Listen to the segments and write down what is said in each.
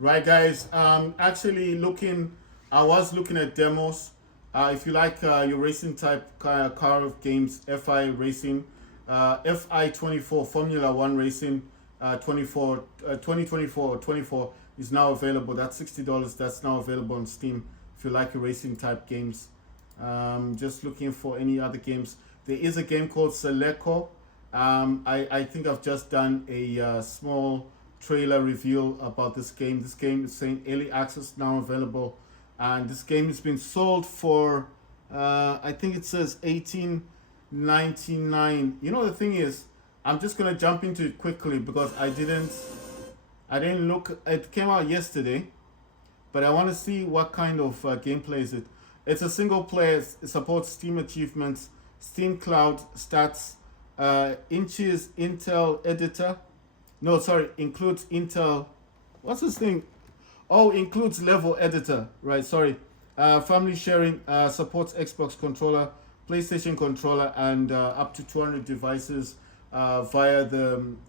Right, guys. Actually, I was looking at demos. If you like your racing type car of games, FI racing, FI 24 Formula One racing, 2024 or 24 is now available. That's $60. That's now available on Steam. If you like your racing type games, just looking for any other games. There is a game called Seleco. I think I've just done a small trailer reveal about this game. This game is saying early access now available, and this game has been sold for I think it says 18.99. You know the thing is, I'm just gonna jump into it quickly because I didn't look. It came out yesterday, but I want to see what kind of gameplay is it. It's a single player. It supports Steam achievements, Steam Cloud stats, Inches Intel editor. No, sorry, includes Intel. What's this thing? Oh, includes level editor. Right, sorry. Family sharing supports Xbox controller, PlayStation controller, and up to 200 devices via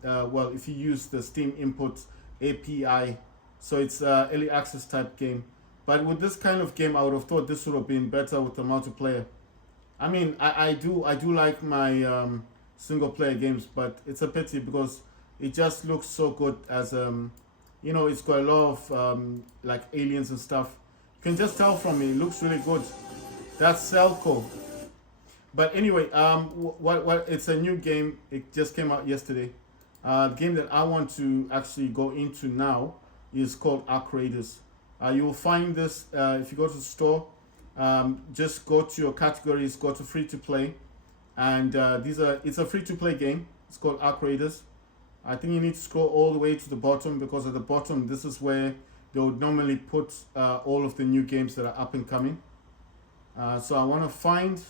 well, if you use the Steam Input API. So it's early access type game. But with this kind of game, I would have thought this would have been better with the multiplayer. I mean, I do like my single player games, but it's a pity because it just looks so good as it's got a lot of like aliens and stuff. You can just tell from it looks really good. That's Celco. But anyway, what it's a new game. It just came out yesterday. The game that I want to actually go into now is called Ark Raiders. You will find this if you go to the store. Just go to your categories, go to free to play, and it's a free to play game. It's called Ark Raiders. I think you need to scroll all the way to the bottom because at the bottom this is where they would normally put all of the new games that are up and coming. So I want to find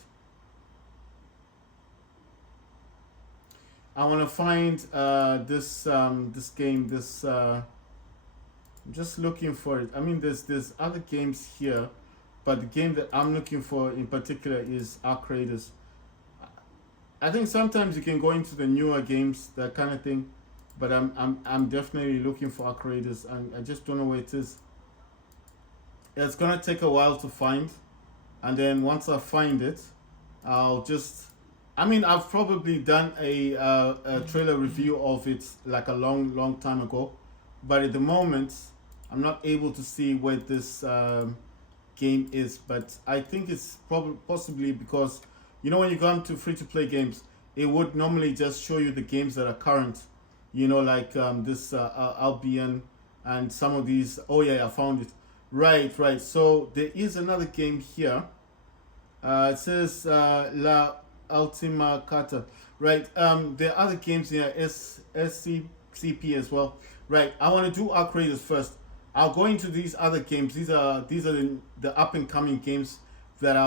this game. I'm just looking for it. I mean, there's other games here, but the game that I'm looking for in particular is Ark Raiders. I think sometimes you can go into the newer games, that kind of thing, but I'm definitely looking for Ark Raiders, and I just don't know where it is. It's gonna take a while to find, and then once I find it, I'll just. I mean, I've probably done a trailer review of it like a long time ago, but at the moment, I'm not able to see where this game is. But I think it's probably possibly because when you go into free to play games, it would normally just show you the games that are current. Like this Albion and some of these. Oh yeah, I found it. Right. So there is another game here. It says La Ultima Carta. Right. There are other games here. SCCP as well. Right. I want to do Arc Raiders first. I'll go into these other games. These are the up and coming games that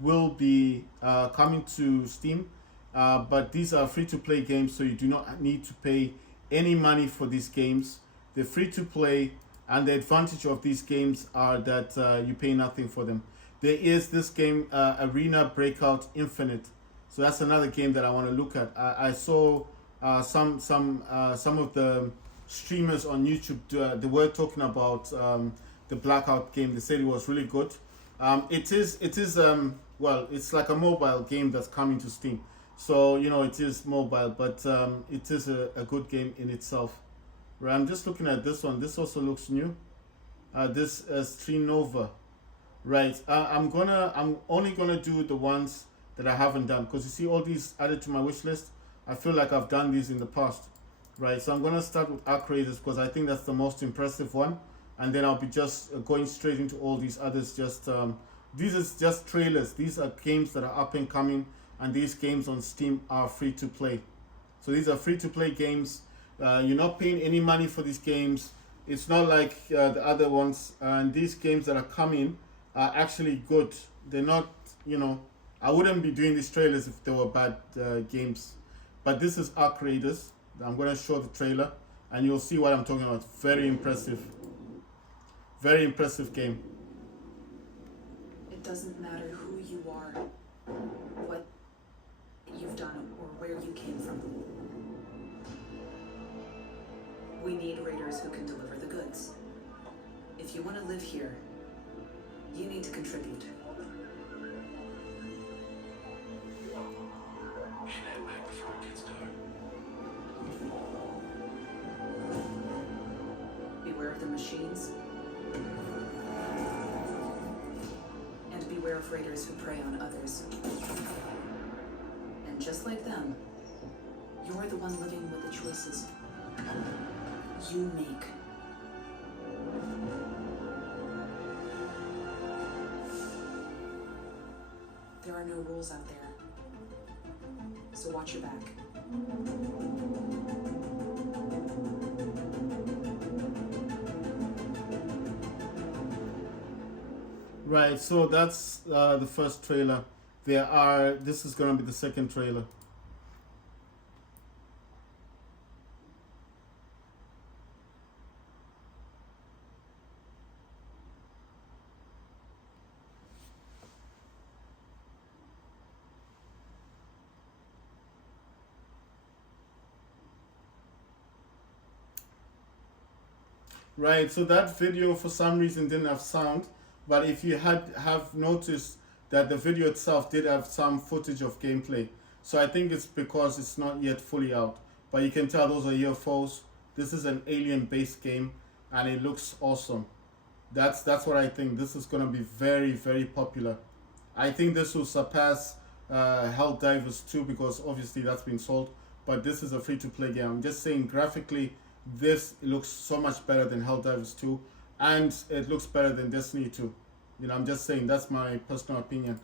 will be coming to Steam. But these are free to play games, so you do not need to pay any money for these games. They're free to play, and the advantage of these games are that you pay nothing for them. There is this game, Arena Breakout Infinite. So that's another game that I want to look at. I saw some of the streamers on YouTube. They were talking about the Blackout game. They said it was really good. It is well, it's like a mobile game that's coming to Steam. So it is mobile, but it is a good game in itself. Right, I'm just looking at this one. This also looks new. This Stream Nova. Right. I'm only gonna do the ones that I haven't done because you see all these added to my wish list. I feel like I've done these in the past. Right. So I'm gonna start with Arc Raiders because I think that's the most impressive one, and then I'll be just going straight into all these others. Just these is just trailers. These are games that are up and coming, and these games on Steam are free to play. So these are free to play games. You're not paying any money for these games. It's not like the other ones. And these games that are coming are actually good. They're not, I wouldn't be doing these trailers if they were bad games. But this is Arc Raiders. I'm going to show the trailer and you'll see what I'm talking about. Very impressive. Very impressive game. It doesn't matter who you are, what you've done, or where you came from. We need raiders who can deliver the goods. If you want to live here, you need to contribute. Beware of the machines. And beware of raiders who prey on others. And just like them, you're the one living with the choices you make. There are no rules out there, so watch your back. Right, so that's the first trailer. This is gonna be the second trailer. Right, so that video for some reason didn't have sound, but if you have noticed that the video itself did have some footage of gameplay. So I think it's because it's not yet fully out. But you can tell those are UFOs. This is an alien-based game, and it looks awesome. That's what I think. This is gonna be very, very popular. I think this will surpass Helldivers 2 because obviously that's been sold. But this is a free-to-play game. I'm just saying graphically, this looks so much better than Helldivers 2, and it looks better than Destiny 2. You know, I'm just saying that's my personal opinion.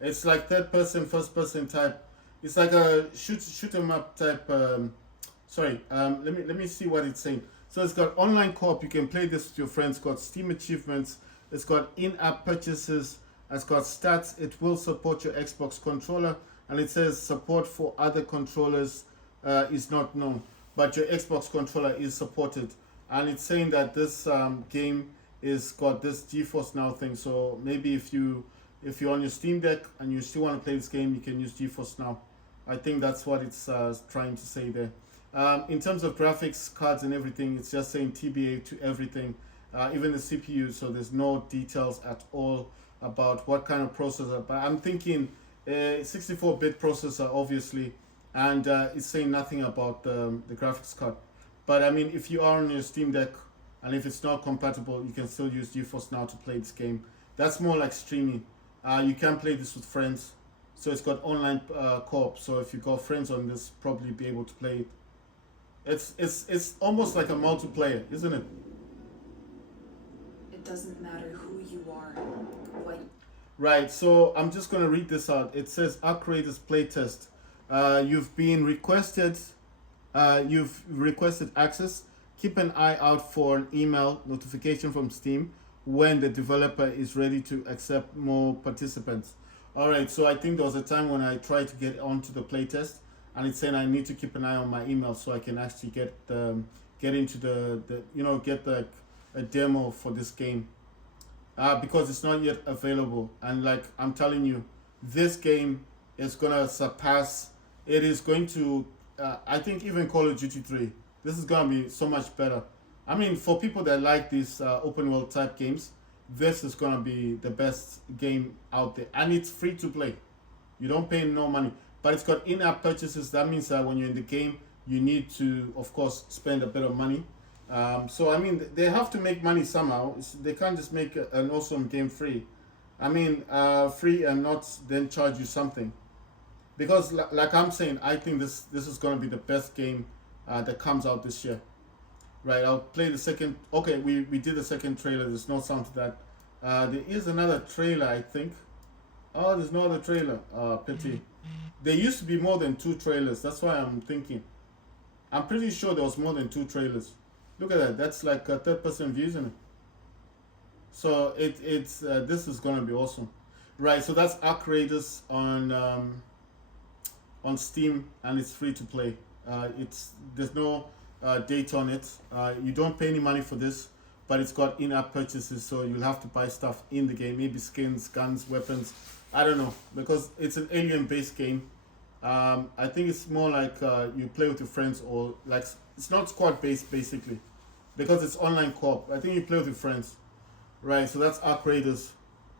It's like third person, first person type. It's like a shoot 'em up type. Let me see what it's saying. So it's got online co-op. You can play this with your friends. It's got Steam achievements. It's got in-app purchases. It's got stats. It will support your Xbox controller, and it says support for other controllers is not known, but your Xbox controller is supported. And it's saying that this game is got this GeForce Now thing. So maybe if you're on your Steam Deck and you still want to play this game, you can use GeForce Now. I think that's what it's trying to say there. In terms of graphics cards and everything, it's just saying TBA to everything, even the CPU. So there's no details at all about what kind of processor. But I'm thinking 64-bit processor, obviously, and it's saying nothing about the graphics card. But I mean, if you are on your Steam Deck and if it's not compatible, you can still use GeForce Now to play this game. That's more like streaming. You can play this with friends. So it's got online co-op. So if you got friends on this, probably be able to play it. It's almost like a multiplayer, isn't it? It doesn't matter who you are, what. Right. So I'm just gonna read this out. It says Arc Raiders playtest. You've been requested. You've requested access. Keep an eye out for an email notification from Steam when the developer is ready to accept more participants. All right. So I think there was a time when I tried to get onto the playtest, and it's saying I need to keep an eye on my email so I can actually get into get a demo for this game, because it's not yet available. And like I'm telling you, this game is gonna surpass. It is going to. I think even Call of Duty 3. This is gonna be so much better. I mean, for people that like these open world type games, this is gonna be the best game out there, and it's free to play. You don't pay no money. But it's got in-app purchases. That means that when you're in the game, you need to, of course, spend a bit of money. So, I mean, they have to make money somehow. They can't just make an awesome game free. I mean, free and not then charge you something. Because, like I'm saying, I think this is going to be the best game that comes out this year. Right, I'll play the second. Okay, we did the second trailer. There's no sound to that. There is another trailer, I think. Oh, there's no other trailer. Pity. There used to be more than 2 trailers. That's why I'm thinking. I'm pretty sure there was more than 2 trailers. Look at that. That's like a third-person view, isn't it? So it's this is gonna be awesome, right? So that's Arc Raiders on Steam, and it's free to play. There's no date on it. You don't pay any money for this, but it's got in-app purchases, so you'll have to buy stuff in the game, maybe skins, guns, weapons. I don't know, because it's an alien-based game. I think it's more like you play with your friends, or like it's not squad-based basically, because it's online co-op. I think you play with your friends. Right, so that's Arc Raiders.